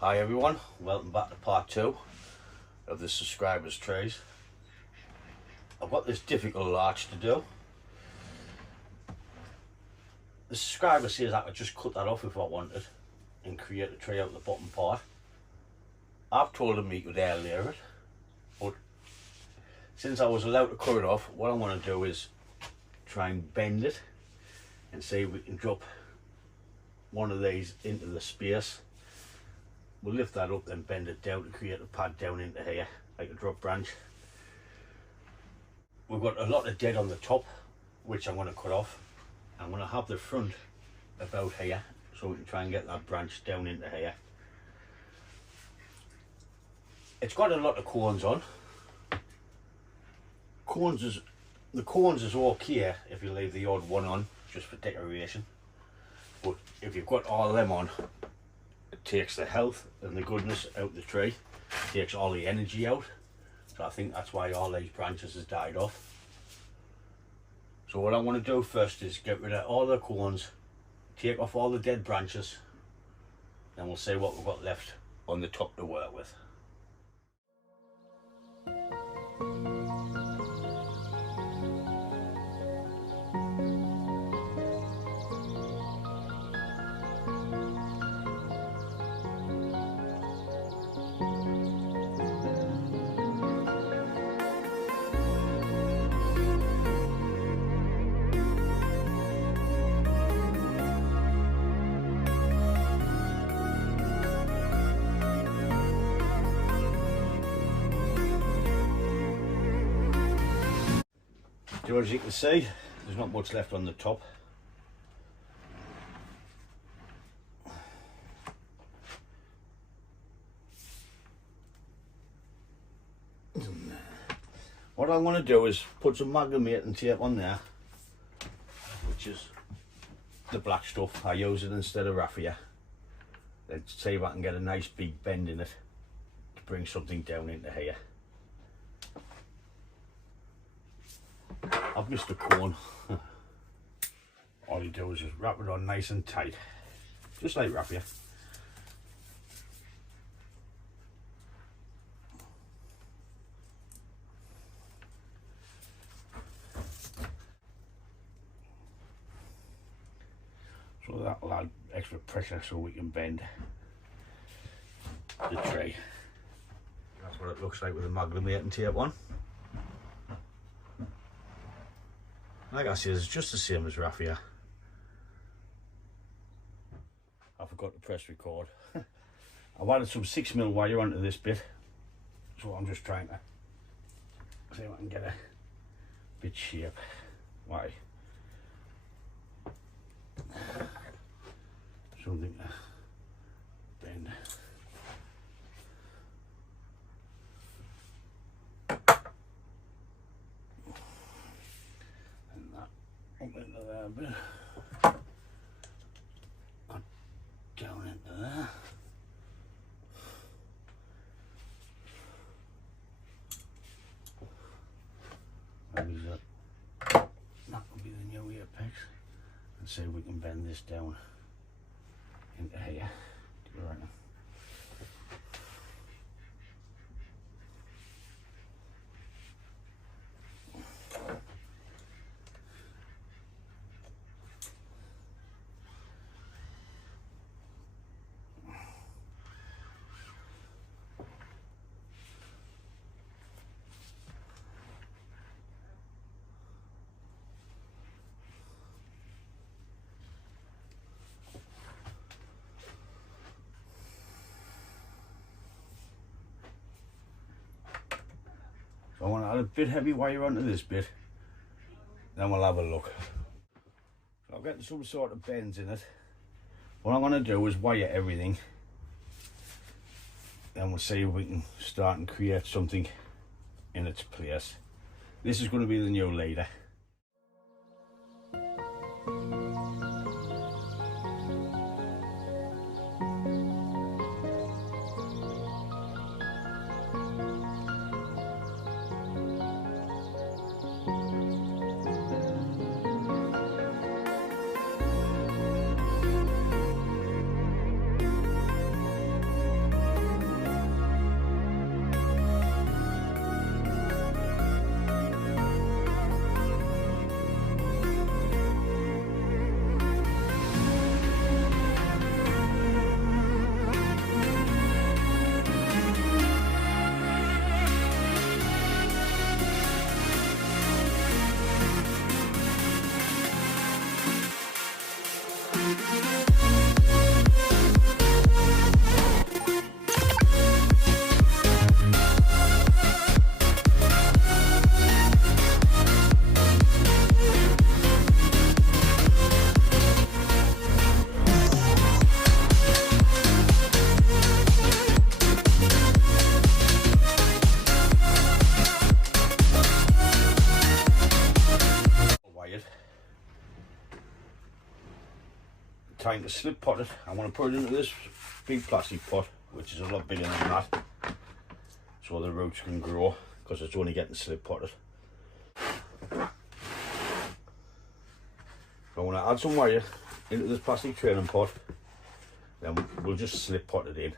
Hi everyone, welcome back to part 2 of the subscribers trays. I've got this difficult arch to do. The subscriber says I could just cut that off if I wanted and create a tray out of the bottom part. I've told him he could air layer it, but since I was allowed to cut it off, what I want to do is try and bend it and see if we can drop one of these into the space. We'll lift that up, then bend it down to create a pad down into here, like a drop branch. We've got a lot of dead on the top, which I'm going to cut off. I'm going to have the front about here, so we can try and get that branch down into here. It's got a lot of cones on. The cones is okay if you leave the odd one on, just for decoration. But if you've got all of them on, it takes the health and the goodness out of the tree, takes all the energy out. So I think that's why all these branches has died off. So what I want to do first is get rid of all the cones, take off all the dead branches, then we'll see what we've got left on the top to work with. So as you can see, there's not much left on the top. What I'm going to do is put some amalgamating tape on there, which is the black stuff. I use it instead of raffia. Let's see if I can get a nice big bend in it to bring something down into here. I've missed a cone. All you do is just wrap it on nice and tight, just like raffia. So that'll add extra pressure so we can bend the tray. That's what it looks like with the amalgamating tape on. Like I said, it's just the same as raffia. I forgot to press record. I've added some 6mm wire onto this bit, so I'm just trying to see if I can get a bit shape. Why? Something to bend. Up into there a bit, down into there. Maybe that will be the new apex, and see if we can bend this down into here. Do you reckon? So I want to add a bit heavy wire onto this bit, then we'll have a look. So I'll get some sort of bends in it. What I'm going to do is wire everything, then we'll see if we can start and create something in its place. This is going to be the new leader. trying to slip pot it, I want to put it into this big plastic pot, which is a lot bigger than that, so the roots can grow, because it's only getting slip potted. I want to add some wire into this plastic training pot, then we'll just slip pot it in.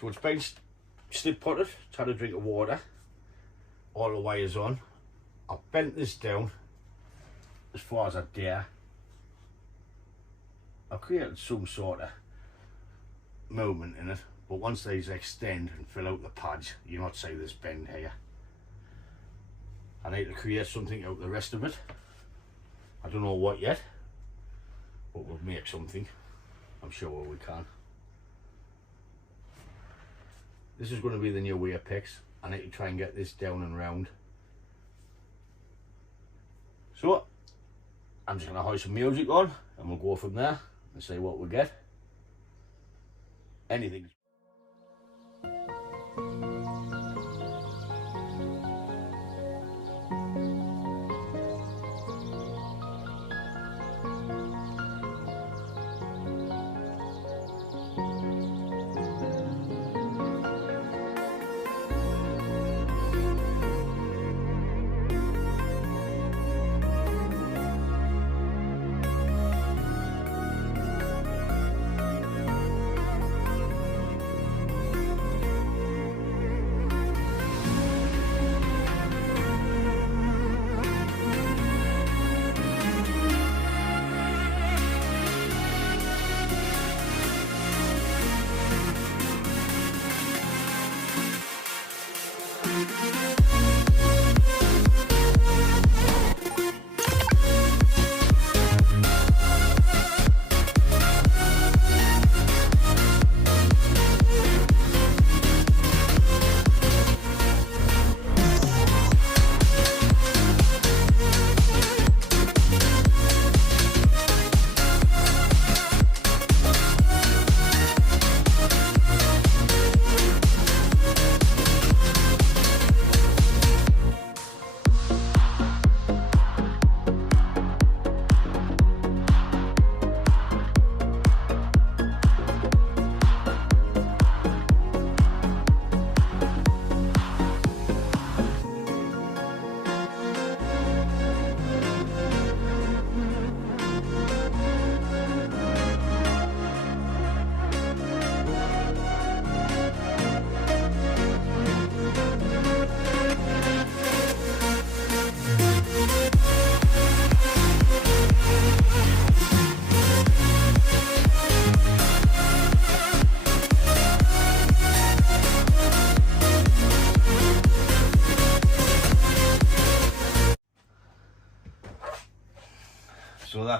So it's been slip potted, it's had a drink of water, all the wires on. I've bent this down as far as I dare. I've created some sort of movement in it, but once these extend and fill out the pads, you'll not see this bend here. I need to create something out the rest of it. I don't know what yet, but we'll make something. I'm sure we can. This is going to be the new apex. I need to try and get this down and round. So I'm just going to hoist some music on and we'll go from there and see what we get. Anything.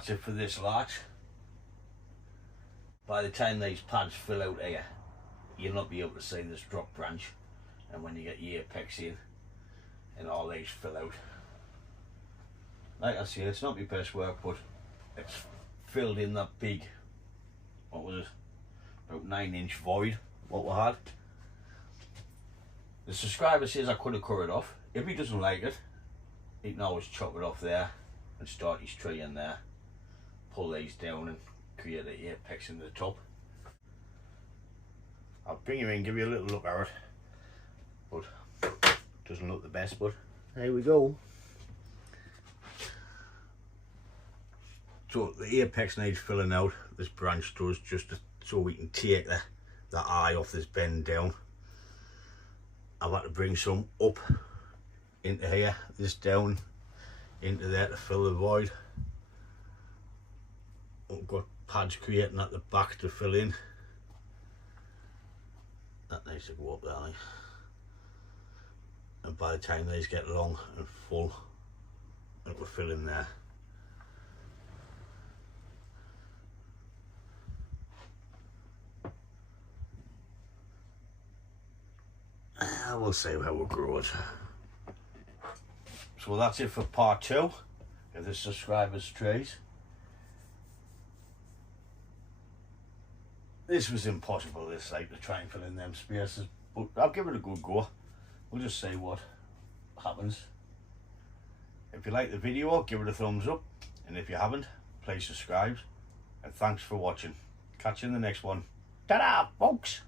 that's it for this larch. By the time these pads fill out here, you'll not be able to see this drop branch, and when you get your apex in and all these fill out, like I say, it's not my best work, but it's filled in that big, what was it, about 9-inch void what we had. The subscriber says I could have cut it off. If he doesn't like it, he can always chop it off there and start his tree in there, pull these down and create the apex in the top. I'll bring you in, give you a little look at it, but it doesn't look the best, but there we go. So the apex needs filling out, this branch does, so we can take the eye off this bend down. I've had to bring some up into here, this down into there to fill the void. We've got pads creating at the back to fill in. That needs to go up there, like. And by the time these get long and full, it will fill in there. We'll see how it grows. So that's it for part 2 of the subscribers' trees. This was impossible, this like, to try and fill in them spaces, but I'll give it a good go. We'll just see what happens. If you like the video, give it a thumbs up, and if you haven't, please subscribe, and thanks for watching. Catch you in the next one. Ta-da, folks!